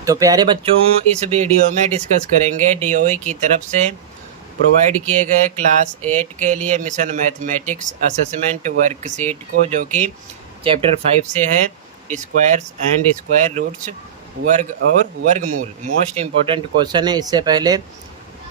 तो प्यारे बच्चों, इस वीडियो में डिस्कस करेंगे डीओई की तरफ से प्रोवाइड किए गए क्लास 8 के लिए मिशन मैथमेटिक्स असेसमेंट वर्कशीट को, जो कि चैप्टर 5 से है, स्क्वायर्स एंड स्क्वायर रूट्स, वर्ग और वर्गमूल। मोस्ट इम्पॉर्टेंट क्वेश्चन है। इससे पहले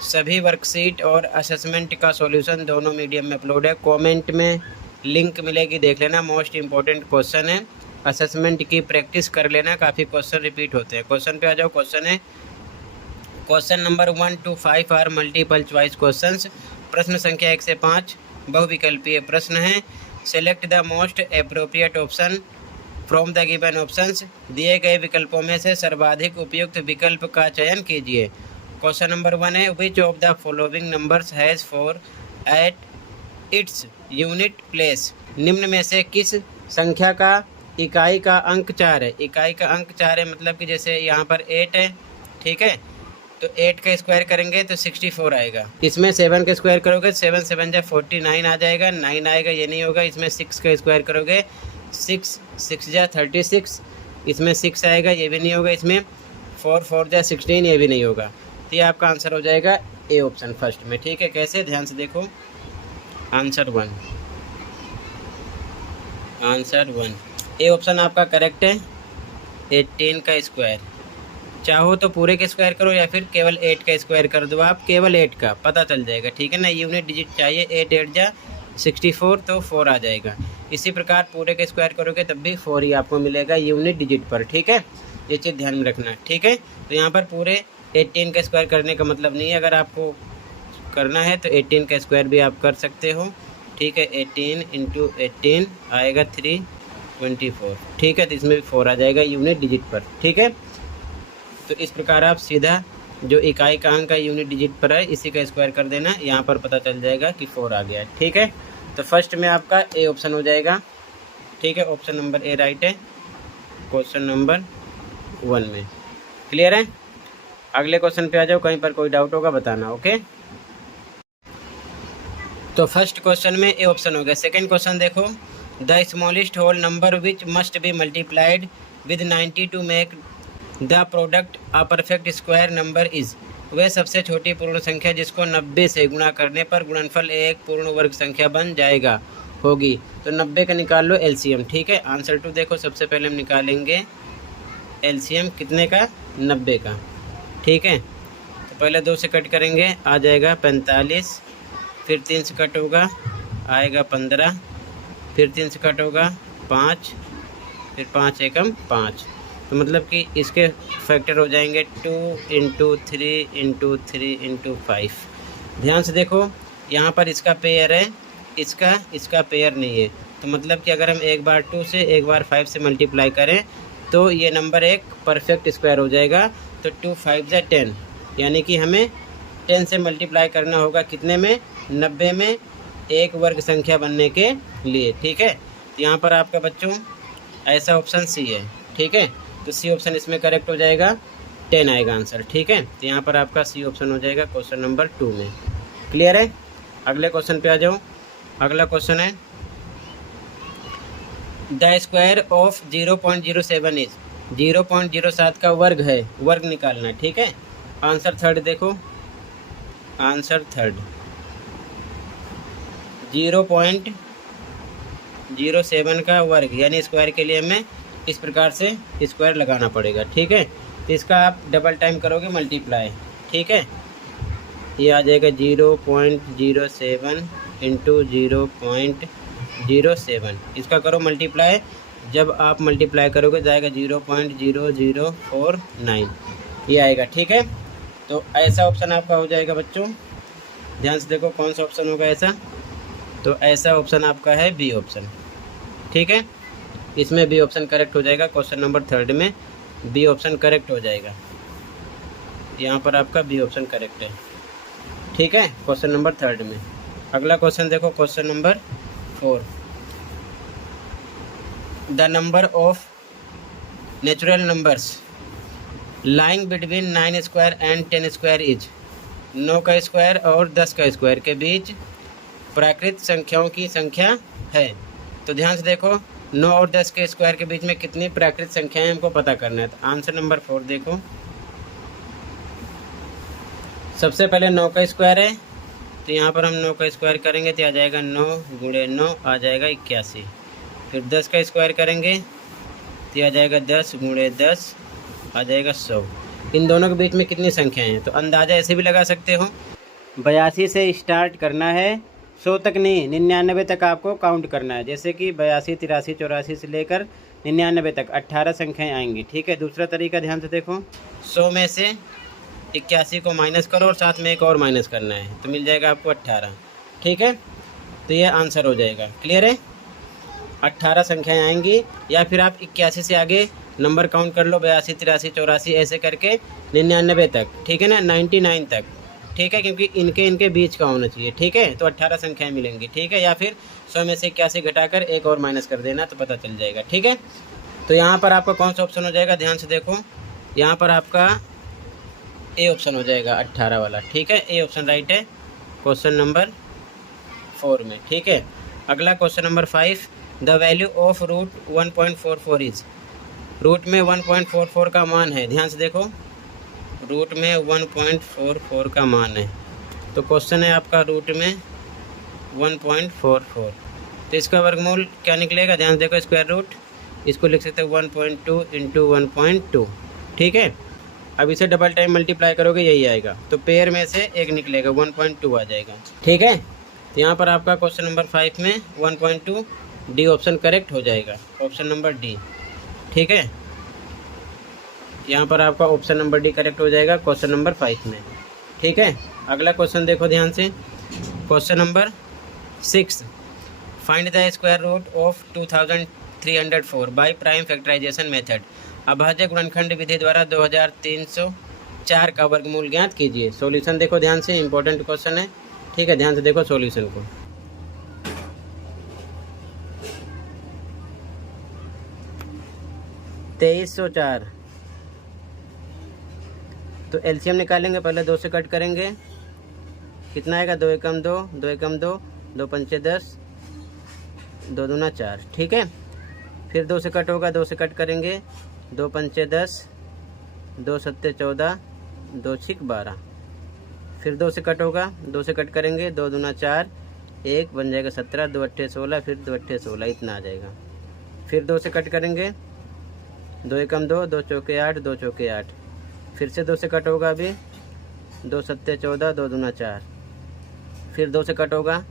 सभी वर्कशीट और असेसमेंट का सॉल्यूशन दोनों मीडियम में अपलोड है। कमेंट में लिंक मिलेगी, देख लेना। मोस्ट इम्पॉर्टेंट क्वेश्चन है। असेसमेंट की प्रैक्टिस कर लेना, काफ़ी क्वेश्चन रिपीट होते हैं। क्वेश्चन पे आ जाओ। क्वेश्चन है, question number 1 to 5 are multiple choice questions. प्रश्न संख्या 1 से 5 बहुविकल्पीय प्रश्न है। Select the most appropriate option from the given options. दिए गए विकल्पों में से सर्वाधिक उपयुक्त विकल्प का चयन कीजिए। क्वेश्चन नंबर 1 है, which of the following numbers has 4 at its unit place. निम्न में से किस संख्या का इकाई का अंक 4 है। इकाई का अंक 4 है, मतलब कि जैसे यहाँ पर 8 है, ठीक है, तो 8 का स्क्वायर करेंगे तो 64 आएगा। इसमें 7 का स्क्वायर करोगे 7 7 जा 49 आ जाएगा, 9 आएगा, ये नहीं होगा। इसमें 6 का स्क्वायर करोगे 6 6 जा 36, इसमें 6 आएगा, ये भी नहीं होगा। इसमें 4 4 जा 16, ये भी नहीं होगा। तो ये आपका आंसर हो जाएगा ए ऑप्शन फर्स्ट में, ठीक है। कैसे, ध्यान से देखो। आंसर 1, आंसर 1 ए ऑप्शन आपका करेक्ट है। 18 का स्क्वायर, चाहो तो पूरे के स्क्वायर करो या फिर केवल 8 का स्क्वायर कर दो। आप केवल 8 का पता चल जाएगा, ठीक है ना। यूनिट डिजिट चाहिए, 8 8 जा 64, तो 4 आ जाएगा। इसी प्रकार पूरे के स्क्वायर करोगे तब भी 4 ही आपको मिलेगा यूनिट डिजिट पर, ठीक है। ये चीज़ ध्यान में रखना, ठीक है। तो यहाँ पर पूरे 18 का स्क्वायर करने का मतलब नहीं है। अगर आपको करना है तो 18 का स्क्वायर भी आप कर सकते हो, ठीक है। 18 × 18 आएगा 324, ठीक है। तो इसमें भी 4 आ जाएगा यूनिट डिजिट पर, ठीक है। तो इस प्रकार आप सीधा जो इकाई का अंक का यूनिट डिजिट पर है इसी का स्क्वायर कर देना, यहाँ पर पता चल जाएगा कि 4 आ गया है, ठीक है। तो फर्स्ट में आपका ए ऑप्शन हो जाएगा, ठीक है। ऑप्शन नंबर ए राइट है क्वेश्चन नंबर 1 में। क्लियर है। अगले क्वेश्चन पे आ जाओ। कहीं पर कोई डाउट होगा बताना, ओके। तो फर्स्ट क्वेश्चन में ए ऑप्शन हो गया। सेकेंड क्वेश्चन देखो, the smallest whole number which must be multiplied with 90 to make the product a perfect square number is. वह सबसे छोटी पूर्ण संख्या जिसको 90 से गुणा करने पर गुणनफल एक पूर्ण वर्ग संख्या बन जाएगा होगी। तो 90 का निकाल लो एलसीएम, ठीक है। आंसर 2 देखो, सबसे पहले हम निकालेंगे एलसीएम कितने का, 90 का, ठीक है। तो पहले 2 से कट करेंगे, आ जाएगा 45, फिर 3 से कट होगा आएगा 15, फिर 3 से कट होगा 5, फिर 5 एकम 5। तो मतलब कि इसके फैक्टर हो जाएंगे 2 × 3 × 3 × 5। ध्यान से देखो, यहाँ पर इसका पेयर है, इसका पेयर नहीं है। तो मतलब कि अगर हम एक बार 2 से एक बार 5 से मल्टीप्लाई करें तो ये नंबर एक परफेक्ट स्क्वायर हो जाएगा। तो 2 5 जा 10, यानी कि हमें 10 से मल्टीप्लाई करना होगा कितने में, 90 में, एक वर्ग संख्या बनने के लिए, ठीक है। तो यहाँ पर आपका बच्चों ऐसा ऑप्शन सी है, ठीक है। तो सी ऑप्शन इसमें करेक्ट हो जाएगा, 10 आएगा आंसर, ठीक है। तो यहाँ पर आपका सी ऑप्शन हो जाएगा क्वेश्चन नंबर 2 में। क्लियर है। अगले क्वेश्चन पे आ जाओ। अगला क्वेश्चन है, द स्क्वायर ऑफ 0.07 इज। 0.07 का वर्ग है, वर्ग निकालना है, ठीक है। आंसर थर्ड देखो, आंसर थर्ड 0.07 का वर्ग यानी स्क्वायर के लिए हमें इस प्रकार से स्क्वायर लगाना पड़ेगा, ठीक है। तो इसका आप डबल टाइम करोगे मल्टीप्लाई, ठीक है। ये आ जाएगा 0.07 × 0.07। इसका करो मल्टीप्लाई। जब आप मल्टीप्लाई करोगे जाएगा 0.0049, ये आएगा, ठीक है। तो ऐसा ऑप्शन आपका हो जाएगा बच्चों। ध्यान से देखो कौन सा ऑप्शन होगा ऐसा। तो ऐसा ऑप्शन आपका है बी ऑप्शन, ठीक है। इसमें बी ऑप्शन करेक्ट हो जाएगा। क्वेश्चन नंबर 3 में बी ऑप्शन करेक्ट हो जाएगा। यहाँ पर आपका बी ऑप्शन करेक्ट है, ठीक है, क्वेश्चन नंबर 3 में। अगला क्वेश्चन देखो, question number 4, the number of natural numbers lying between 9 square and 10 square is. 9 का स्क्वायर और 10 का स्क्वायर के बीच प्राकृत संख्याओं की संख्या है। तो ध्यान से देखो, 9 और 10 के स्क्वायर के बीच में कितनी प्राकृत संख्याएं हमको पता करना है। तो आंसर नंबर 4 देखो, सबसे पहले 9 का स्क्वायर है, तो यहाँ पर हम 9 का स्क्वायर करेंगे तो आ जाएगा 9 गुणे 9 आ जाएगा 81। फिर 10 का स्क्वायर करेंगे तो आ जाएगा 10 गुणे 10 आ जाएगा 100। इन दोनों के बीच में कितनी संख्याएं हैं, तो अंदाज़ा ऐसे भी लगा सकते हो। 82 से स्टार्ट करना है, 100 तक नहीं, 99 तक आपको काउंट करना है। जैसे कि 82, 83, 84 से लेकर 99 तक 18 संख्याएं आएंगी। ठीक है, दूसरा तरीका ध्यान से देखो, 100 में से 81 को माइनस करो और साथ में एक और माइनस करना है, तो मिल जाएगा आपको 18। ठीक है, तो ये आंसर हो जाएगा। क्लियर है, 18 संख्याएं आएंगी। या फिर आप 81 से आगे नंबर काउंट कर लो, 82, 83, 84 ऐसे करके 99 तक। ठीक है ना, 99 तक। ठीक है, क्योंकि इनके बीच का होना चाहिए। ठीक है, तो 18 संख्याएं मिलेंगी। ठीक है, या फिर 100 में से 81 घटाकर एक और माइनस कर देना तो पता चल जाएगा। ठीक है, तो यहाँ पर आपका कौन सा ऑप्शन हो जाएगा, ध्यान से देखो, यहाँ पर आपका ए ऑप्शन हो जाएगा, 18 वाला। ठीक है, ए ऑप्शन राइट है क्वेश्चन नंबर 4 में। ठीक है, अगला question number 5, the value of root 1.44 is. Root में 1.44 का मान है, ध्यान से देखो, रूट में 1.44 का मान है। तो क्वेश्चन है आपका रूट में 1.44, तो इसका वर्गमूल क्या निकलेगा, ध्यान से देखो, स्क्वायर रूट, इसको लिख सकते हैं 1.2 इंटू 1.2। ठीक है, अब इसे डबल टाइम मल्टीप्लाई करोगे यही आएगा, तो पेयर में से एक निकलेगा, 1.2 आ जाएगा। ठीक है, तो यहाँ पर आपका क्वेश्चन नंबर 5 में 1.2 डी ऑप्शन करेक्ट हो जाएगा, ऑप्शन नंबर डी। ठीक है, यहाँ पर आपका ऑप्शन नंबर डी करेक्ट हो जाएगा क्वेश्चन नंबर 5 में। ठीक है, अगला क्वेश्चन देखो ध्यान से, question number 6, find the square root of 2304 by prime factorization method. अभाज्य गुणनखंड विधि द्वारा 2304 का वर्गमूल ज्ञात कीजिए। सॉल्यूशन देखो ध्यान से, इंपॉर्टेंट क्वेश्चन है। ठीक है, ध्यान से देखो सॉल्यूशन को। तेईस 104, तो एलसीएम निकालेंगे, पहले 2 से कट करेंगे, कितना आएगा, 2 एकम 2, 2 एकम 2, 2 पंचे 10, 2 दूना 4। ठीक है, फिर 2 से कट होगा, 2 से कट करेंगे, 2 पंचे 10, 2 सत्ते 14, 2 छिक 12। फिर 2 से कट होगा, 2 से कट करेंगे, 2 दूना 4, 1 बन जाएगा 17, 2 अट्ठे 16, फिर 2 अट्ठे 16, इतना आ जाएगा। फिर 2 से कट करेंगे, 2 एकम 2, 2 चौके 8, 2 चौके 8। फिर से 2 से कट होगा, अभी 2 सत्ते 14, 2 दूना 4। फिर 2 से कट होगा,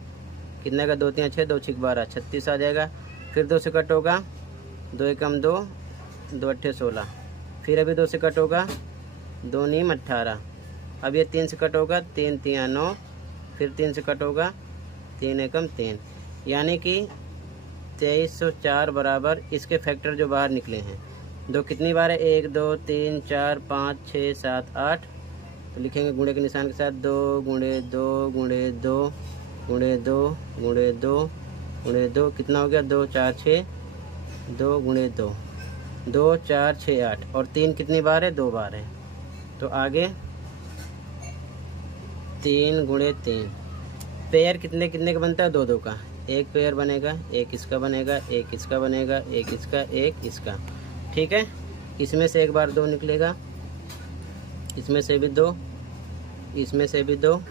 कितने का, 2 3 6, 2 छिक 12, 36 आ जाएगा। फिर 2 से कट होगा, 2 एकम 2, 2 अट्ठे 16। फिर अभी 2 से कट होगा, 2 नीम 18। अब ये 3 से कट होगा, 3 3 9। फिर 3 से कट होगा, 3 एकम 3, यानी कि 2304 बराबर इसके फैक्टर जो बाहर निकले हैं, 2 कितनी बार है, 1 2 3 4 5 6 7 8। तो लिखेंगे गुणे के निशान के साथ, 2 गुणे 2 गुणे 2 गुणे 2 गुणे 2 गुणे 2, कितना हो गया, 2 4 6, 2 गुणे 2, 2 4 6 8, और 3 कितनी बार है, 2 बार है। तो आगे 3 गुणे 3, पेयर कितने कितने का बनता है, 2 2 का, एक पेयर बनेगा, एक इसका बनेगा, एक इसका बनेगा, एक इसका, एक इसका। ठीक है, इसमें से एक बार 2 निकलेगा, इसमें से भी 2, इसमें से भी 2,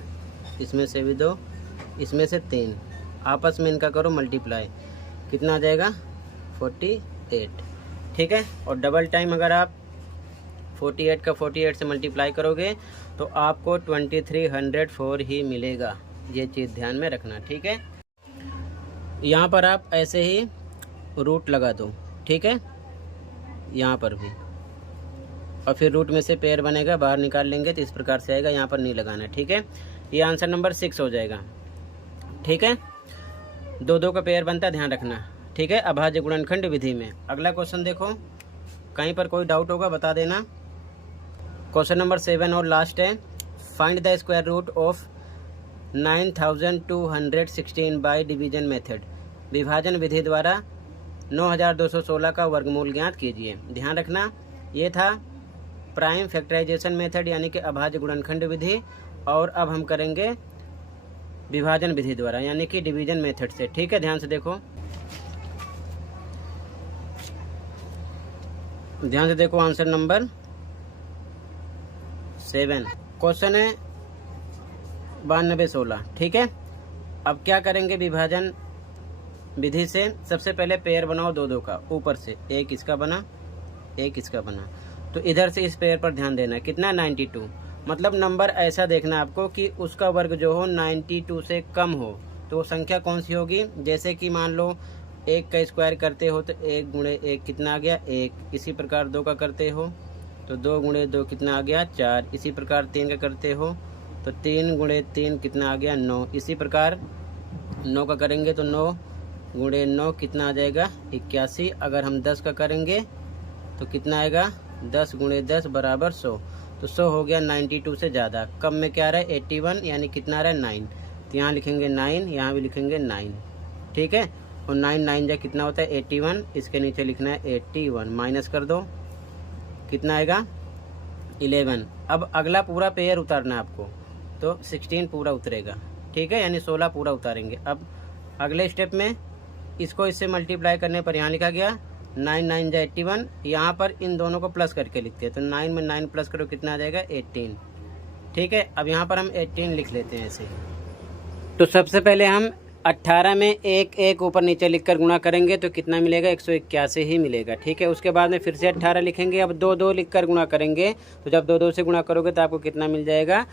इसमें से भी 2, इसमें से 3, आपस में इनका करो मल्टीप्लाई, कितना आ जाएगा, 48। ठीक है, और डबल टाइम अगर आप 48 का 48 से मल्टीप्लाई करोगे तो आपको 2304 ही मिलेगा, ये चीज़ ध्यान में रखना। ठीक है, यहाँ पर आप ऐसे ही रूट लगा दो। ठीक है, यहाँ पर भी, और फिर रूट में से पेयर बनेगा, बाहर निकाल लेंगे तो इस प्रकार से आएगा, यहाँ पर नहीं लगाना। ठीक है, ये आंसर नंबर 6 हो जाएगा। ठीक है, 2 2 का पेयर बनता है, ध्यान रखना। ठीक है, अभाज्य गुणनखंड विधि में। अगला क्वेश्चन देखो, कहीं पर कोई डाउट होगा बता देना। क्वेश्चन नंबर 7 और लास्ट है, find the square root of 9216 by division method. विभाजन विधि द्वारा 9216 का वर्गमूल ज्ञात कीजिए। ध्यान रखना, ये था प्राइम फैक्टराइजेशन मेथड यानी कि अभाज्य गुणनखंड विधि, और अब हम करेंगे विभाजन विधि द्वारा यानी कि डिवीजन मेथड से। ठीक है, ध्यान से देखो, ध्यान से देखो आंसर नंबर 7। क्वेश्चन है 92/16। ठीक है, अब क्या करेंगे विभाजन विधि से। सबसे पहले पेयर बनाओ 2-2 का, ऊपर से एक इसका बना एक इसका बना। तो इधर से इस पेयर पर ध्यान देना, कितना 92। मतलब नंबर ऐसा देखना आपको कि उसका वर्ग जो हो 92 से कम हो। तो वो संख्या कौन सी होगी। जैसे कि मान लो 1 का स्क्वायर करते हो तो 1 गुणे 1 कितना आ गया 1। इसी प्रकार 2 का करते हो तो 2 गुणे 2 कितना आ गया 4। इसी प्रकार 3 का करते हो तो 3 गुणे 3 कितना आ गया 9। इसी प्रकार 9 का करेंगे तो 9 गुणे 9 कितना आ जाएगा 81। अगर हम 10 का करेंगे तो कितना आएगा 10 गुणे 10 बराबर 100। तो 100 हो गया 92 से ज़्यादा। कम में क्या आ रहा है 81, यानी कितना आ रहा है 9। तो यहाँ लिखेंगे 9, यहाँ भी लिखेंगे 9। ठीक है, और 9 9 जा कितना होता है 81। इसके नीचे लिखना है 81, माइनस कर दो कितना आएगा 11। अब अगला पूरा पेयर उतारना है आपको, तो 16 पूरा उतरेगा। ठीक है, यानी 16 पूरा उतारेंगे। अब अगले स्टेप में इसको इससे मल्टीप्लाई करने पर यहाँ लिखा गया 9 9 जा 81। यहाँ पर इन दोनों को प्लस करके लिखते हैं, तो 9 में 9 प्लस करो कितना आ जाएगा 18। ठीक है, अब यहाँ पर हम 18 लिख लेते हैं ऐसे। तो सबसे पहले हम 18 में 1 1 ऊपर नीचे लिखकर गुणा करेंगे तो कितना मिलेगा 181 ही मिलेगा। ठीक है, उसके बाद में फिर से 18 लिखेंगे। अब 2 2 लिखकर गुणा करेंगे, तो जब 2 2 से गुणा करोगे तो आपको कितना मिल जाएगा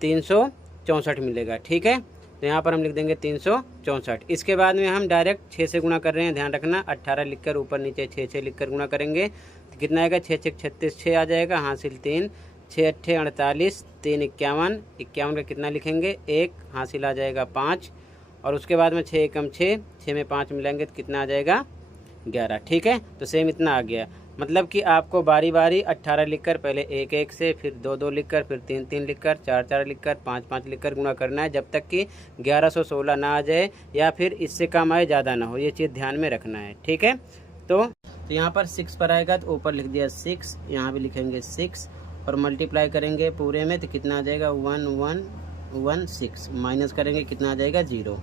364 मिलेगा। ठीक है, तो यहाँ पर हम लिख देंगे 364। इसके बाद में हम डायरेक्ट 6 से गुणा कर रहे हैं, ध्यान रखना। 18 लिखकर ऊपर नीचे 6 6 लिखकर गुणा करेंगे तो कितना आएगा 6 6 36 6 आ जाएगा, हासिल 3। 6 8 48, 3 51। 51 का कितना लिखेंगे 1, हासिल आ जाएगा 5। और उसके बाद में 6 एकम 6, 6 में 5 मिलाएंगे तो कितना आ जाएगा 11। ठीक है, तो सेम इतना आ गया। मतलब कि आपको बारी बारी 18 लिखकर पहले 1 1 से, फिर 2 2 लिखकर, फिर 3 3 लिखकर, 4 4 लिखकर, 5 5 लिखकर गुणा करना है, जब तक कि 1116 ना आ जाए या फिर इससे कम आए, ज़्यादा ना हो। ये चीज़ ध्यान में रखना है। ठीक है, तो यहाँ पर 6 पर आएगा तो ऊपर लिख दिया 6, यहाँ भी लिखेंगे 6 और मल्टीप्लाई करेंगे पूरे में तो कितना आ जाएगा 1116। माइनस करेंगे कितना आ जाएगा 0।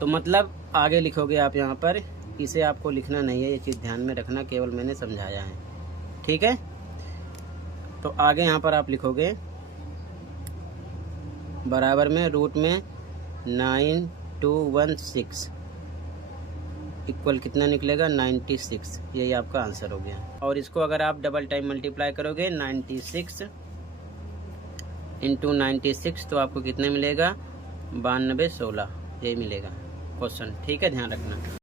तो मतलब आगे लिखोगे आप यहाँ पर, इसे आपको लिखना नहीं है, ये चीज़ ध्यान में रखना, केवल मैंने समझाया है। ठीक है, तो आगे यहाँ पर आप लिखोगे बराबर में रूट में 9216 इक्वल कितना निकलेगा 96। यही आपका आंसर हो गया। और इसको अगर आप डबल टाइम मल्टीप्लाई करोगे 96 इंटू 96 तो आपको कितना मिलेगा 9216, यही मिलेगा क्वेश्चन। ठीक है, ध्यान रखना।